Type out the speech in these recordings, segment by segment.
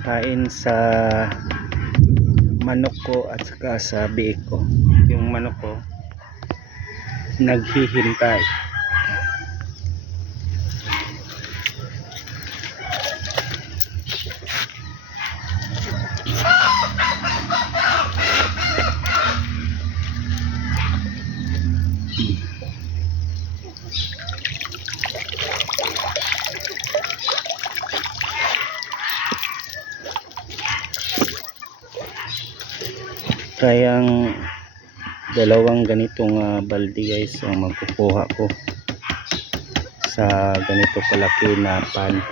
kinakain sa manok ko at saka sa biik ko. Yung manok ko naghihintay. Kayang dalawang ganitong balde guys ang magkukuha ko sa ganito kalaki na pan.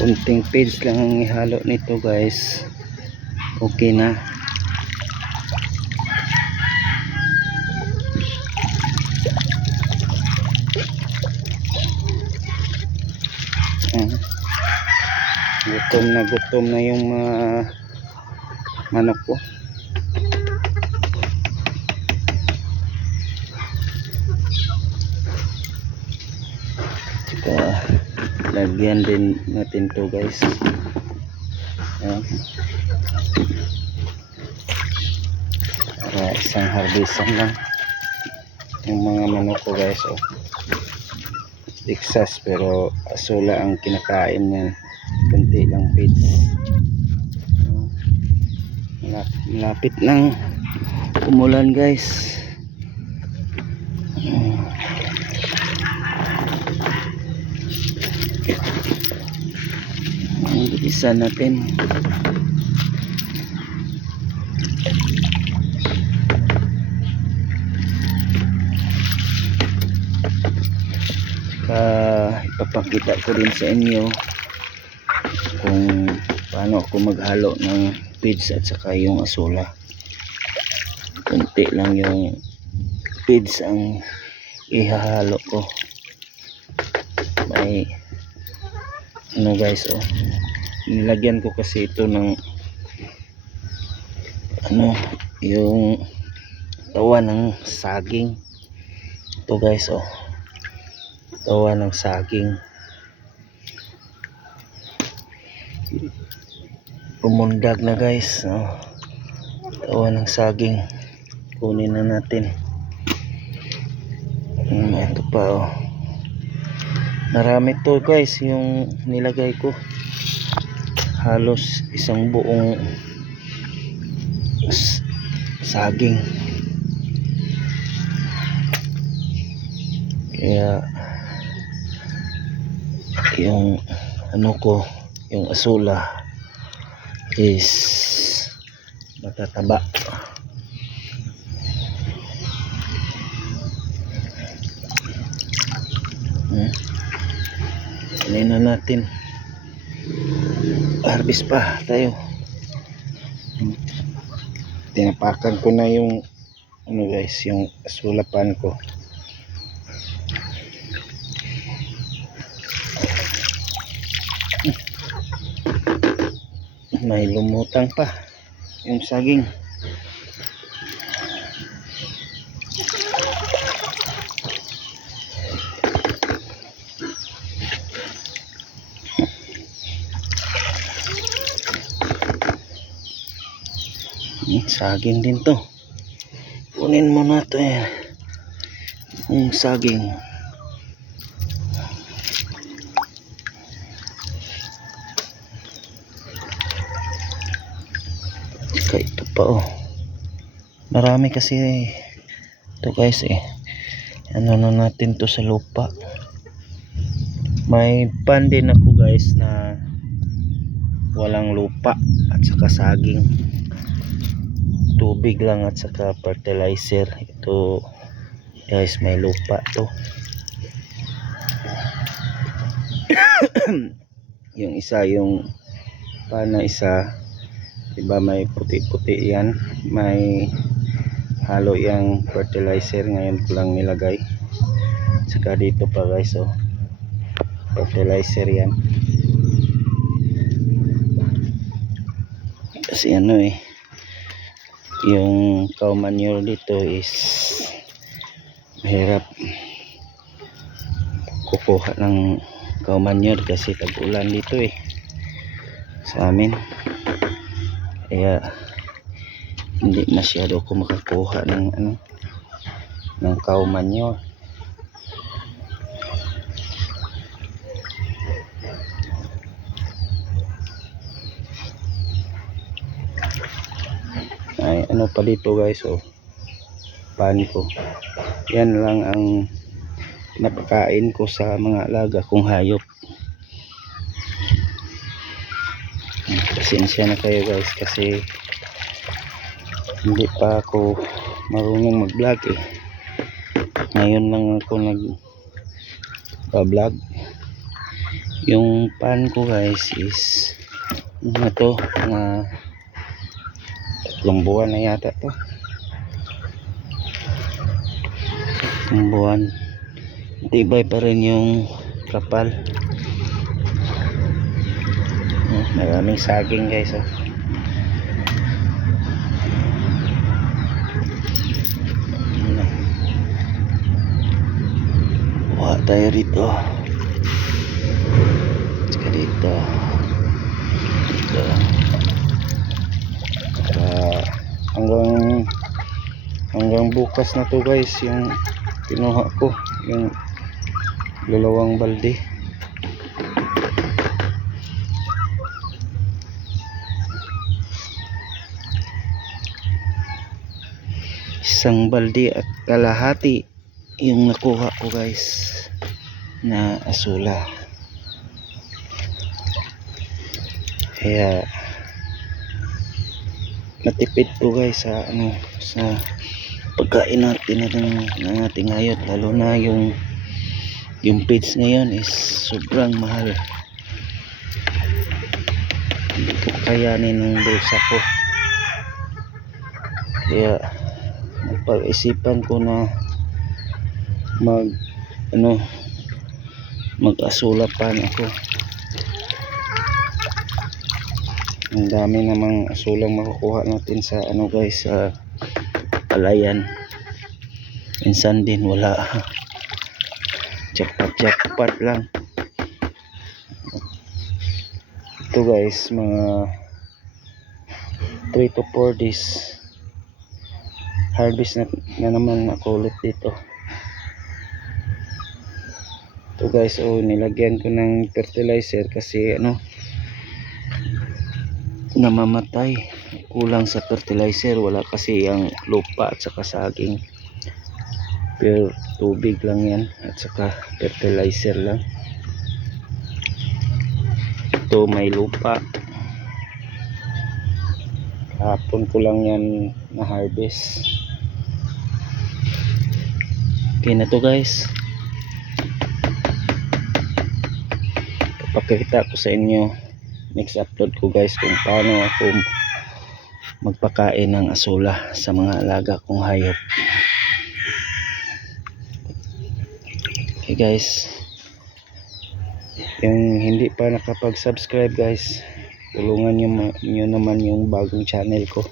Kunting feeds lang ang ihalo nito guys, okay na. Gutom na yung mga manok ko. Lagyan din natin to guys. Para isang harvestan lang yung mga manok ko guys. Texas pero asula ang kinakain niya, kunti lang feeds. Malapit nang umulan guys. Isa natin. Ipapakita ko din sa inyo kung paano ako maghalo ng feeds at saka yung asula. Kunti lang yung feeds ang ihahalo ko. May ano guys, nilagyan ko kasi ito ng yung tawa ng saging. Ito guys, tawa ng saging. Pumundag na guys, tawa ng saging. Kunin na natin. Ito pa marami to guys yung nilagay ko, halos isang buong saging. Kaya yung yung asula is matataba. Na natin, harvest pa tayo. Tinapakan ko na yung guys, yung asulapan ko. May lumutang pa yung saging. Saging din to, kunin mo na to yung saging. Saka ito pa marami kasi ito guys ano na natin to sa lupa. May pan din ako guys na walang lupa at saka saging, tubig lang at saka fertilizer. Ito guys, may lupa to. Yung isa, yung pana isa Diba may puti-puti yan, may halo yung fertilizer, ngayon ko lang nilagay. Saka dito pa guys, oh, fertilizer yan. Kasi ano yung cow manure dito is mahirap kukuha ng cow manure kasi tag-ulan dito sa amin. Kaya hindi masyado ako makakuha ng cow manure. Ay ano pa dito guys, oh, pan ko. Yan lang ang napakain ko sa mga alaga kong hayop. Pasensya na kayo guys kasi hindi pa ako marunong mag vlog ngayon lang ako nag vlog. Yung pan ko guys is mga 3 buwan na yata to. 3 buwan, tibay pa rin yung kapal. Maraming saging guys, oh. Kuha tayo rito. Saka dito. Hanggang bukas na to guys yung kinuha ko, yung 2 balde. Isang balde at kalahati yung nakuha ko guys na asula. Kaya natipid ko guys sa sa pagkain natin ng ating hayop, lalo na yung feeds ngayon is sobrang mahal. Hindi ko kayanin ng bulsa ko. Kaya napag-isipan ko na mag-asulapan ako. Ang dami namang asulang makukuha natin sa guys, sa palayan. Minsan din wala. Jackpot lang. Ito guys, mga 3 to 4 days harvest na naman ako ulit dito. Ito guys, oh, nilagyan ko ng fertilizer kasi namamatay, kulang sa fertilizer, wala kasi ang lupa at saka saging, pero tubig lang yan at saka fertilizer lang. Ito may lupa, hapon ko lang yan na harvest. Okay na to guys, papakita ko sa inyo next upload ko guys kung paano ako magpakain ng asula sa mga alaga kong hayop. Okay guys, yung hindi pa nakapag-subscribe guys, tulungan nyo naman yung bagong channel ko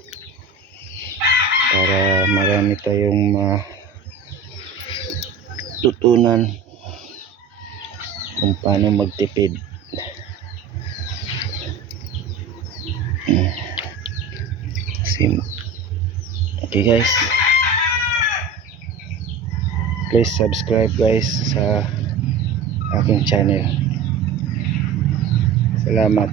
para marami tayong matutunan kung paano magtipid. Okay guys, please subscribe guys sa aking channel. Salamat.